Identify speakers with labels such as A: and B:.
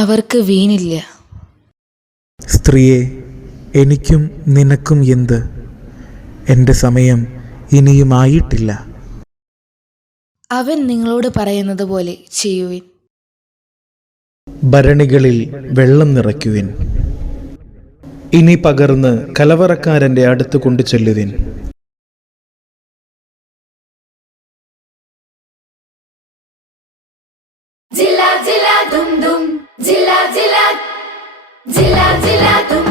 A: അവർക്ക് വീണില്ല.
B: സ്ത്രീയെ എനിക്കും നിനക്കും എന്ത്? എന്റെ സമയം ഇനിയും ആയിട്ടില്ല.
A: അവൻ നിങ്ങളോട് പറയുന്നത് പോലെ ചെയ്യുവിൻ.
B: ഭരണികളിൽ വെള്ളം നിറയ്ക്കുവിൻ. ഇനി പകർന്ന് കലവറക്കാരന്റെ അടുത്ത് കൊണ്ടു ചെല്ലുവിൻ. ജില്ല ജില്ല ദും ദും. জিলা জিলা জিলা জিলা তুমি